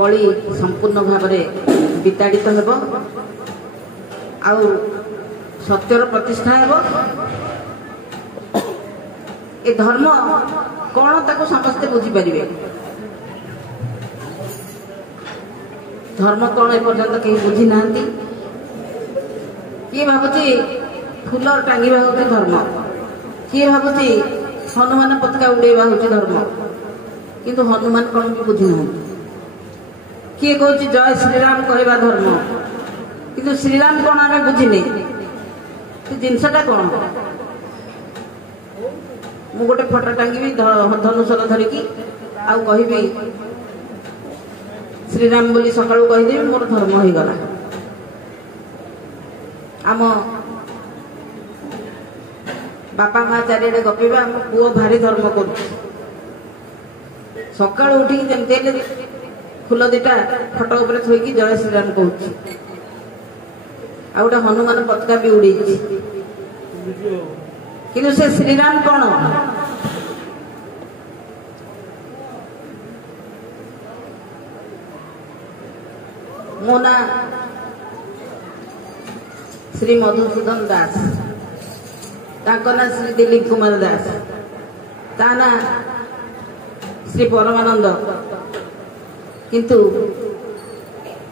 कली संपूर्ण भाव विताड़ित हेब आउ सत्यर प्रतिष्ठा हेब। ए धर्म कौन ताको समस्ते बुझीपारे धर्म कौन एपर्यंत कहीं बुझी ना किए भावुची फूल टांगिबा होची धर्म किए भावुची हनुमान पताका उड़ेबा होची धर्म किंतु हनुमान कौन भी बुझी ना किए कहूँ जय श्रीराम कहवा धर्म किंतु श्रीराम कौन आम बुझीने जिनसटा कौन मु गोटे फोटो टांगी धनुषर धरिकी आउ कहबी श्रीराम बोली सकाळू कहीदेवी मोर धर्म हो गला। आम बापा माँ चारिड़े गपीबा आम पुओ भारी धर्म कर सकाळू उठिकी जमती फूल दिटा फोटो उपर थोईकी जय श्रीराम कहूँ आ गोटे हनुमान पताका भी उड़ी किंतु से श्रीराम कौन मो ना श्री मधुसूदन दास ताको ना श्री दिलीप कुमार दास ता ना श्री परमानंद किंतु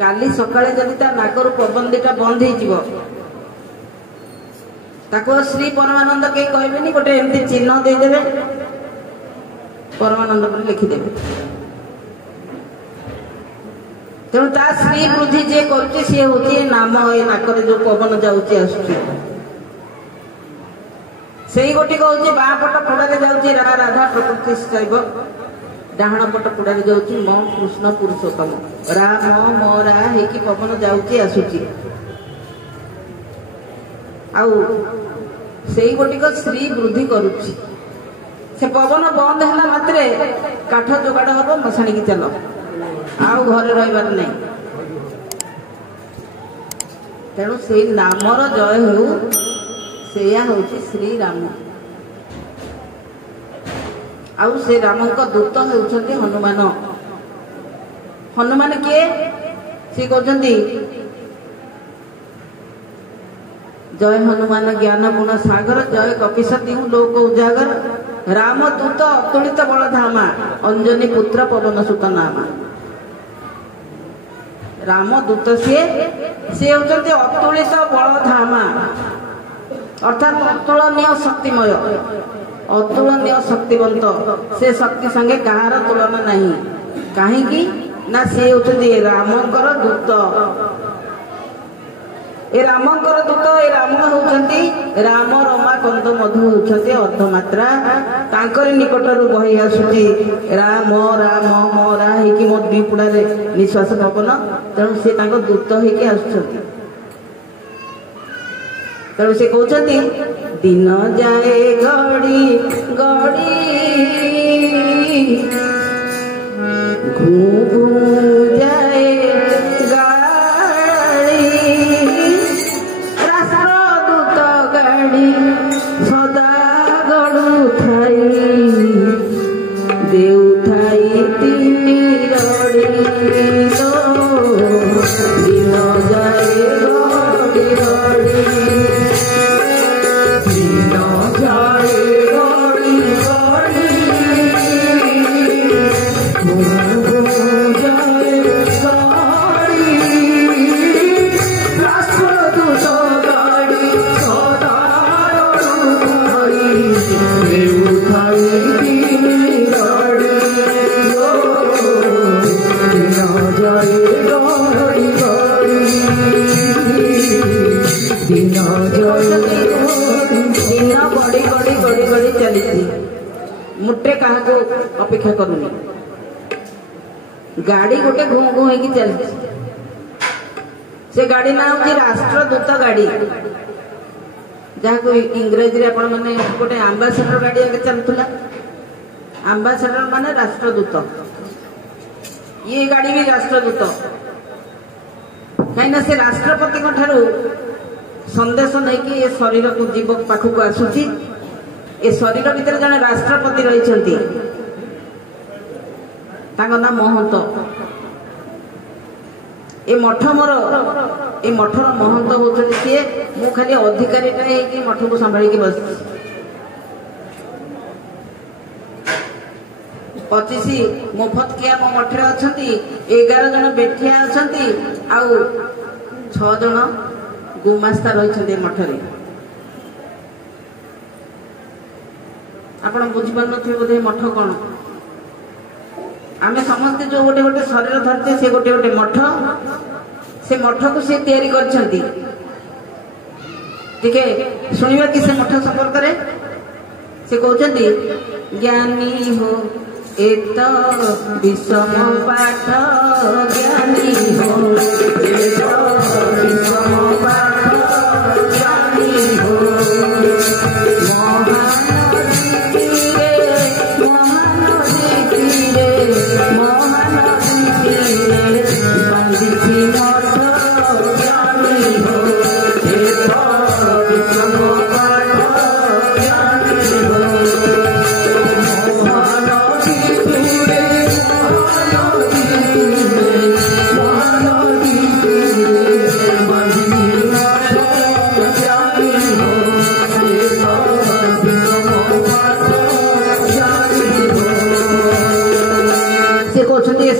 काली सकाळे जदि ता नागर पवन दिटा बंद हो ताको श्री परमानंद के कहबेनी गोटे एमती चिन्ह देदेवे परमानंद पर लिखिदेवे तेणु ता श्री वृद्धि जे करुच्ची सी हूँ नाम ए नाकर जो पवन जाऊँगी आसुची से गोटी कहूँ बापट पुड़ारे जाऊँगी राधा प्रकृति शैव डाण पट पुड़ारे जाऊँगी म कृष्ण पुरुषोत्तम राम म रा हेकी पवन जाऊँगी आसुची आउ से गोटिक श्री वृद्धि करुच्ची से पवन बंद है मात्रे काठ जोगाड़ हम मशाणी की चल आउ घरे रहीबार नहीं तेणु से नामर जय हो से श्री राम आउ से राम दूत होती हनुमान हनुमान किए सी कहते जय हनुमान ज्ञान गुण सागर जय कपिसती हूँ लोक उजागर राम दूत अतुलित बल धामा अंजनी पुत्र पवन सुत नामा राम दूत सी होती अतुलित बल धामा अर्थात अतुलनीय शक्तिमय अतुलनीय शक्तिवंत से शक्ति संगे कहार तुलना नहीं कहीं ना सी होती रामकर दूत ए रामकर दूत ए राम होती राम रमा कंद मधु होती अर्धमात्रा तांकर निकटर बही आसुची राम राम मरा हेकी मो दीपुड़ा निश्वास पवन तेणु सी दूत होके आसुचंती तेणु से कहते दिन जाए गड़ी गड़ी घू घू जाए सदा गड़ू थाई देउ थाई तीनी रड़ी तो दिन जाए गड़ी गड़ी दिन जाए गड़ी गड़ी जाए गड़ी राष्ट्रदूत गाड़ी सदा मुटे क्या अपेक्षा करूनी गाड़ी गोटे घू घू हो चलती से गाड़ी ना हूँ राष्ट्रदूत गाड़ी जहाँ इंग्रेजी आपण मैंने गोटे आंबासाडर गाड़ी आगे चलूला आंबासाडर माने राष्ट्रदूत ये गाड़ी भी राष्ट्रदूत कहीं से राष्ट्रपति संदेश नहीं कि ये शरीर को जीव पाखक आसूची ए शरीर भितर जड़े राष्ट्रपति रही ना महंत ए मठ मोर ए मठर महंत होती किए मु खाली अधिकारीटा है मठ को संभाल बस 25 मुफत किया मो मठे अच्छा 11 जन बेठिया अच्छा आउ 6 जन गुमास्ता रही मठरे आपण बुझीपार थे बोधे मठ कौन आमे समस्ते जो गोटे गोटे शरीर धरते से गोटे गोटे मठ से मठ को से तैयारी करछंती ठीक है सुनिबा कि से मठ संपर्क रे से कहउछंती ज्ञानी हो एत विषम पाठ ज्ञानी हो एत विषम पाठ ज्ञानी हो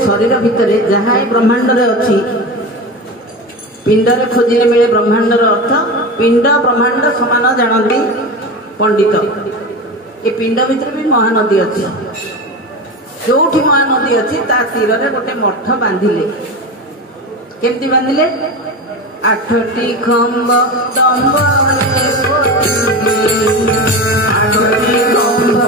शरीर भितर जहाँ ब्रह्मांड अच्छी पिंडरे खोजिले मिले ब्रह्मांडर अर्थ पिंड ब्रह्मांड समान जानती पंडित ये पिंड भितर भी महानदी अच्छी जो महानदी अच्छी ता तीर रे गोटे मठ बांधिले केमती बांधिले 8टी खंब दम्ब 8टी खंब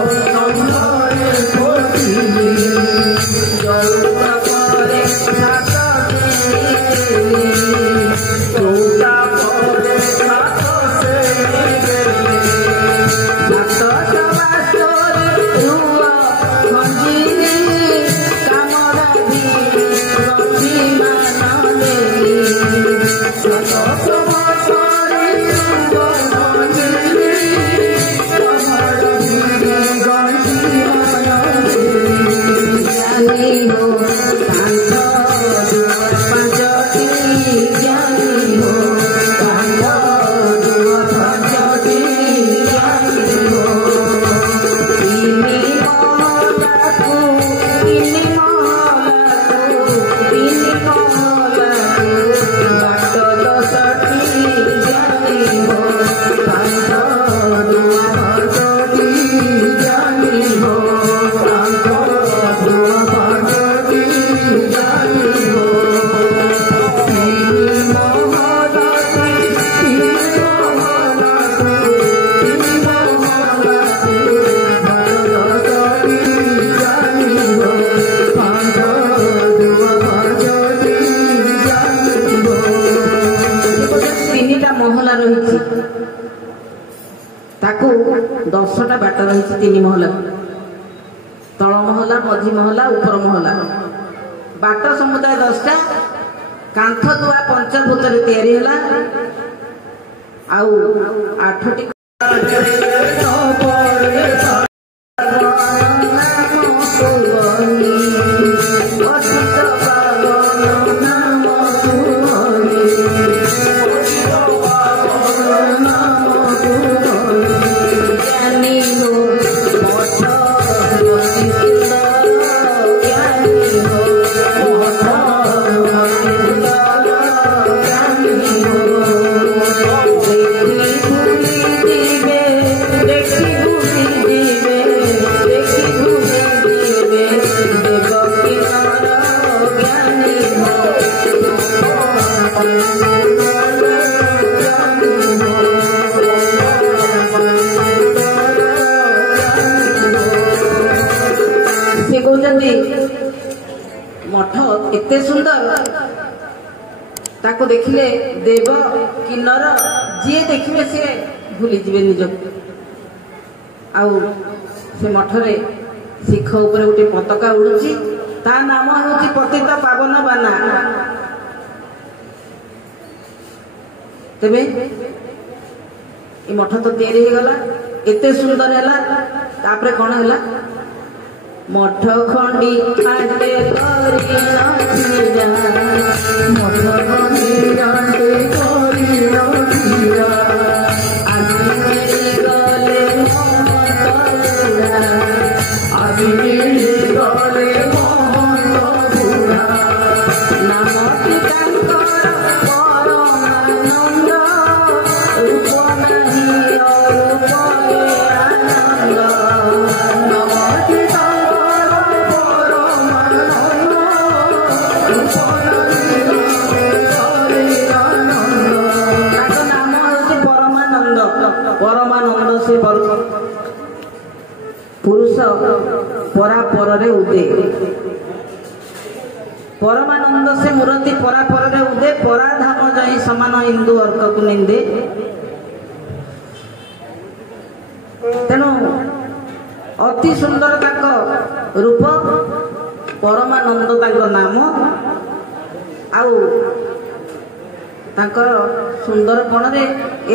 ताकू 10टा बाट रही 3 महला तल महला मझी महला ऊपर महला बाट समुदाय 10टा कांथ दुआ पंचभूत तैयारी है आउ 8टी मठ एते सुंदर ताको देखिले देव किन्नर जी देखिए सी भूली जीवे निज आउ से मठरे शिख ऊपर गोटे पताका उड़ुची ता नाम होची पतित पावन बाना तेबे ए मठ तो तैयारी हो गला एते सुंदर हैला तापरे कोन हैला मठ खंडी खाटे करी नथिया मठ खंडी खाटे करी नथिया आदि मेरी गले आदि मेरी गले नामटी तांकर परमानंद रूप नहीं अरूप आनंद नामटी तांकर परमानंद रूप नहीं आनंद ताको नाम होछि परमानंद परमानंद से पुरुष परापर रे उदे परमानंद से मूर्ति परापर रे उदे पराधाम जही समान हिंदू अर्क को निंदे तेणु अति सुंदर ताक रूप परमानंद ताक नाम आउ ताकर सुंदर कोण रे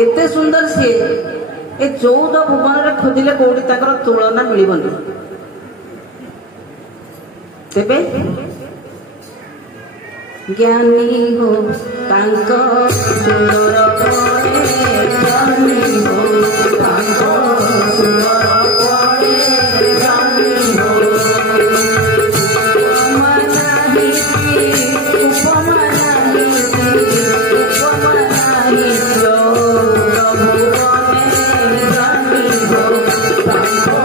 एते सुंदर सी ए 14 भुवन रे खोजिले कोडी ताकर तुलना मिलिबनी तेबे ज्ञानी हो तांको सुंदर कोणे ज्ञानी हो तांको सुंदर कोणे ज्ञानी हो उपमा नाही जो प्रभु कोणे ज्ञानी हो तांको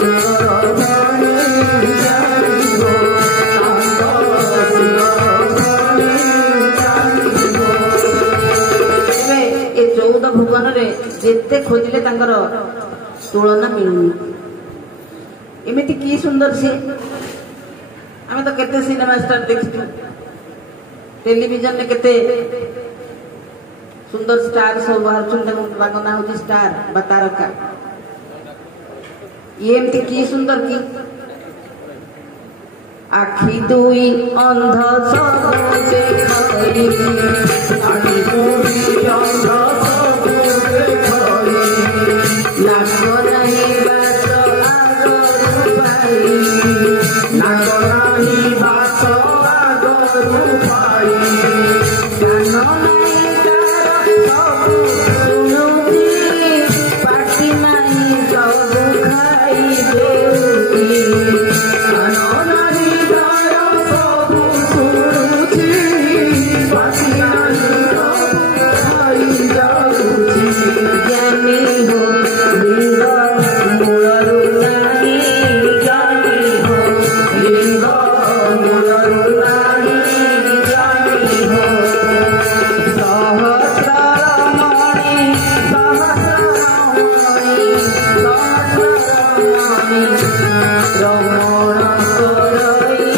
सुंदर कोणे ज्ञानी हो तांको सुंदर ए 14 भुवन रे जेते खोजिले तांकर तुलना मिलुनी एमिति की सुंदर से आमे तो केते सिनेमा स्टार देखिछु टेलीविजन ने केते सुंदर स्टार सब बाहर चुन ताको ना होची स्टार बा तारका ये एमिति की सुंदर की आखि दुई अंध सब देखई आखि दुई अंध सब देखई नाक नहीं बात आगर पाई नाक नहीं बात आगर पाई कान नहीं तार सब सुनुती पाटी नहीं सब खाई देउती कान नहीं तार सब सुनुती पाटी नहीं सब खाई जाउती ज्ञानी हो लिंग मूलरु नाही ज्ञानी हो लिंग मूलरु नाही ज्ञानी हो सहस्रमणि सहस्रमणि सहस्रमणि रमण करई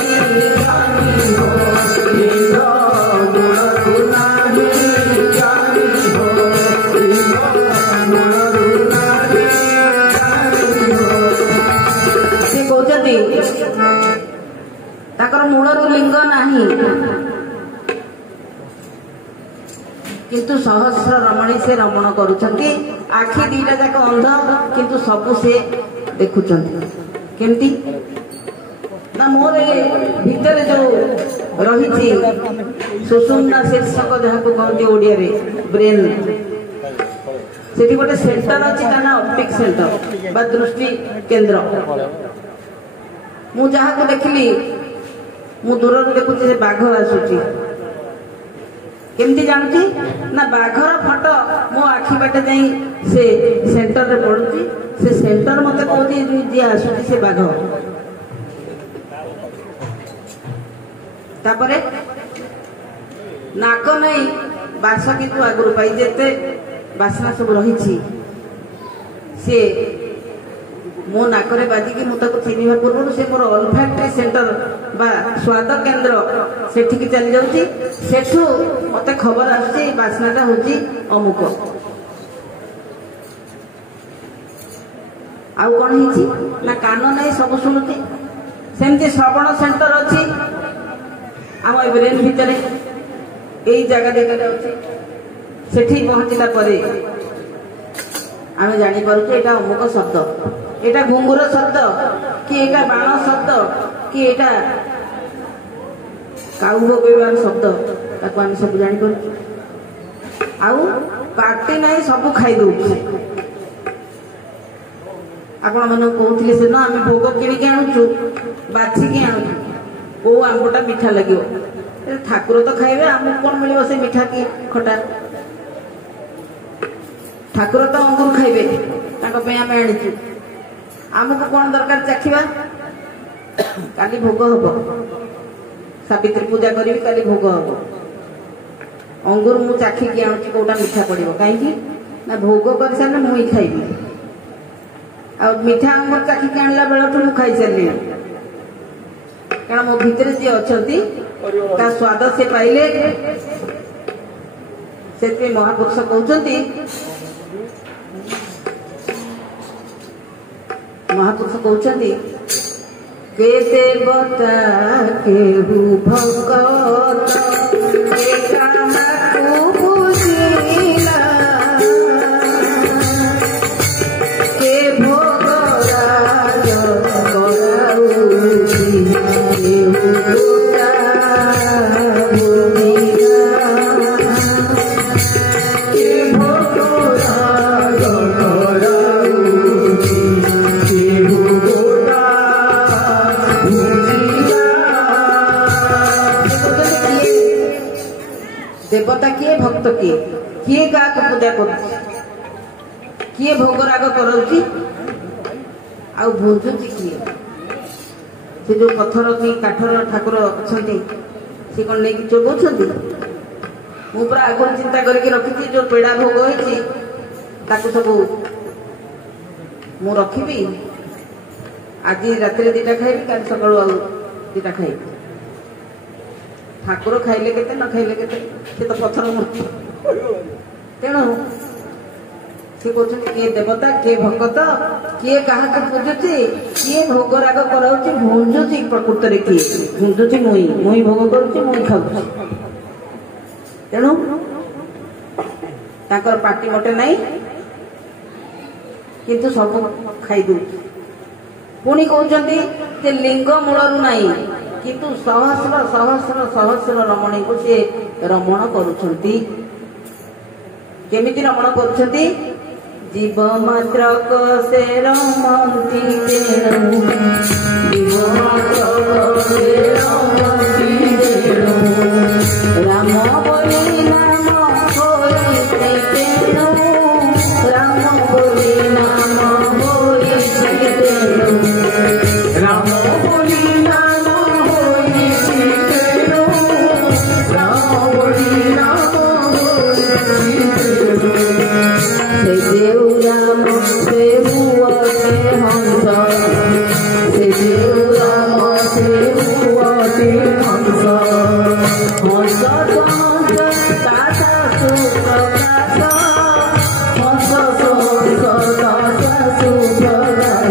ज्ञानी हो लिंग मूलरु नाही ज्ञानी हो लिंग मूलरु नाही ज्ञानी हो से कहते ताकर मूलरु लिंग नाही किंतु सहस्र रमणी से रमण करुछंती आखि दीटा जाक अंध किंतु सबु से देखुछंती केमती ना मोर भीतर जो रही सुषुम्ना शीर्षक जहाँ को कहते ओडिया रे ब्रेन से गोटे सेंटर अच्छी ना ऑप्टिक सेंटर बा दृष्टि केंद्र मु जहाँ को देखली मु दूर देखुची से बाघ आसुची केमती जानती ना बाघर फटो मो आखि बाटे जाई से सेंटर रे पड़ुची से सेंटर मते कहती जे आसुची से बाघ तापरे नाक नहीं बास किंतु आगुर पाई जेते बासना सब रही सी मो नाकरे बाजिकी मुझे चिन्ह पूर्व से मोर ऑलफैक्टरी सेंटर बा स्वाद केंद्र सेठी चली जाऊँगी सेठू मत खबर आसुची बासनाटा होची अमुक आउ कौन ही ना कान नहीं सब शुणुची सेमती श्रवण सेंटर अच्छी आम ब्रेन भितर यही जगह देखा जाऊँगी सेठी पहुँचला आम जापर यहाँ अमुक शब्द एटा घुंगुर शब्द कि एटा बाण शब्द कि एटा काऊ भोगेबार शब्द ताको आम सब जानी पारु आउ पार्टी नहीं सब खाई दउ आपण मन कहउथिले से ना आम भोग किणी के आणुछु बाछि के आणुछु को आंबटा मीठा लगियो ठाकुर तो खाइबे आम कोन मिलियो से मीठा की खटा ठाकुर तो अंगूर खाइबे ताको पे आम आनिछु आमको कौन दरकार चाखिबा काली भोग हबो सावित्री पूजा करी काली भोग हबो अंगूर मु चाखी कि आउची कोटा मीठा पड़िबो काहे ना भोग कर सारे मुई खाइबी आ मीठा अंगूर चाखी कि आनला बेला तो मु खाई सारली कारण मो भीतर जे अछंती ता स्वाद से पाइले सेते महापुरुष कहउचंती महापुरुष कहते के देवता केहू भगत के कामको बुझिला के भोगराज कराउछि केहू गोटा भूमिला के भोगराज कराउछि केहू गोटा भूमिला। देवता किए भक्त किए क्या पूजा कर किए भोगराग कराउछि आउ भुंजुछि किए से जो पत्थर की काठर ठाकुर अछंती से कौन लेकिन चोबौछंती मु पूरा आगुरी चिंता करके रखी जो पेड़ा भोग होइछि ताकू सब मु रखिबी आज रात दीटा खाइबी कल सकाळु आ दीटा खाइबी ठाकुर खाइले केते न खाइले केते से तो पत्थर मूर्ति तेणु से कहते किए देवता किए भगत किए क्या पूजुची किए भोगराग कराउछि भुंजुची प्रकृत रे किए भुंजुची मुई मुई भोग करूछि मुई खाउछि तेणु ताकर पार्टी मोटे नहीं किंतु सब खाई दउ पुणी कहउचंती जे लिंग मूलरू नहीं किंतु सहस्र सहस्र सहस्र रमणी को से रमण करुछंती केमिति रमण करुछंती जीव मात्र को से रमंती तेणु जीव मात्र को से रमंती तेणु राम बोली नाम होइछि तेणु राम बोली नाम होइछि तेणु राम बोली नाम होइछि तेणु राम बोली नाम होइछि तेणु से देव राम से हुआ से हंस से देव राम से हुआ से हंस हंस हंस दाता सुप्रकाश हंस हंस दाता सुप्रकाश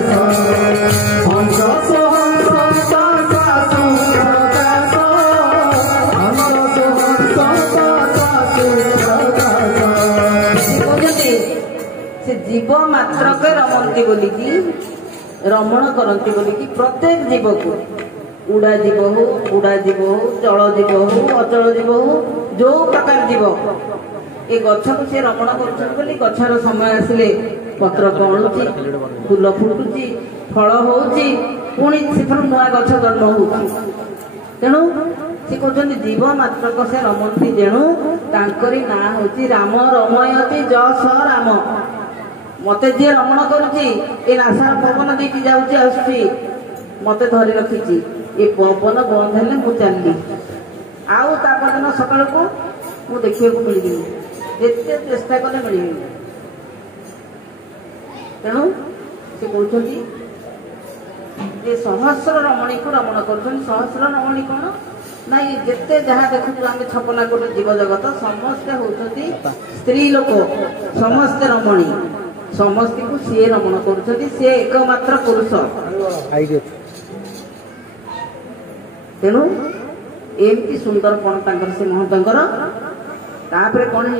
हंस हंस दाता सुप्रकाश हंस हंस दाता सुप्रकाश से जीव मात्र के रमंती बोलिकी रमण करती बोलिकी प्रत्येक जीव को उड़ा जीव हो जल जीव हो अचल जीव हो जो प्रकार जीव ये गछ को से रमण कर गछर समय आसिले पत्र कणुची फूल फुटुची फल होउची पुणी से नुआ गछ जन्म होउची तेणु से कहते जीव मात्र को से रमंती जेणु तांकरी ना होची राम रमयती जस राम मते जे रमण करुची ए नासार पवन देकी जाउची आसुची मते धरी रखीची ए पवन बंद हेले मु चलली आउ तापन सकाळ को मु देखिए को मिल गई जेते चेष्टा कले मिल गई तेणु से कहउछंती जे सहस्र रमणी को रमण करुछन सहस्र रमणी कोन नहीं जेते जहाँ देखु आम 56 कोटी जीव जगत समस्ते होउछंती स्त्री लोक समस्ते रमणी समस्त को सी रमण कर एकमात्र पुरुष तेणु एमती सुंदर कौन से महंतर कौन है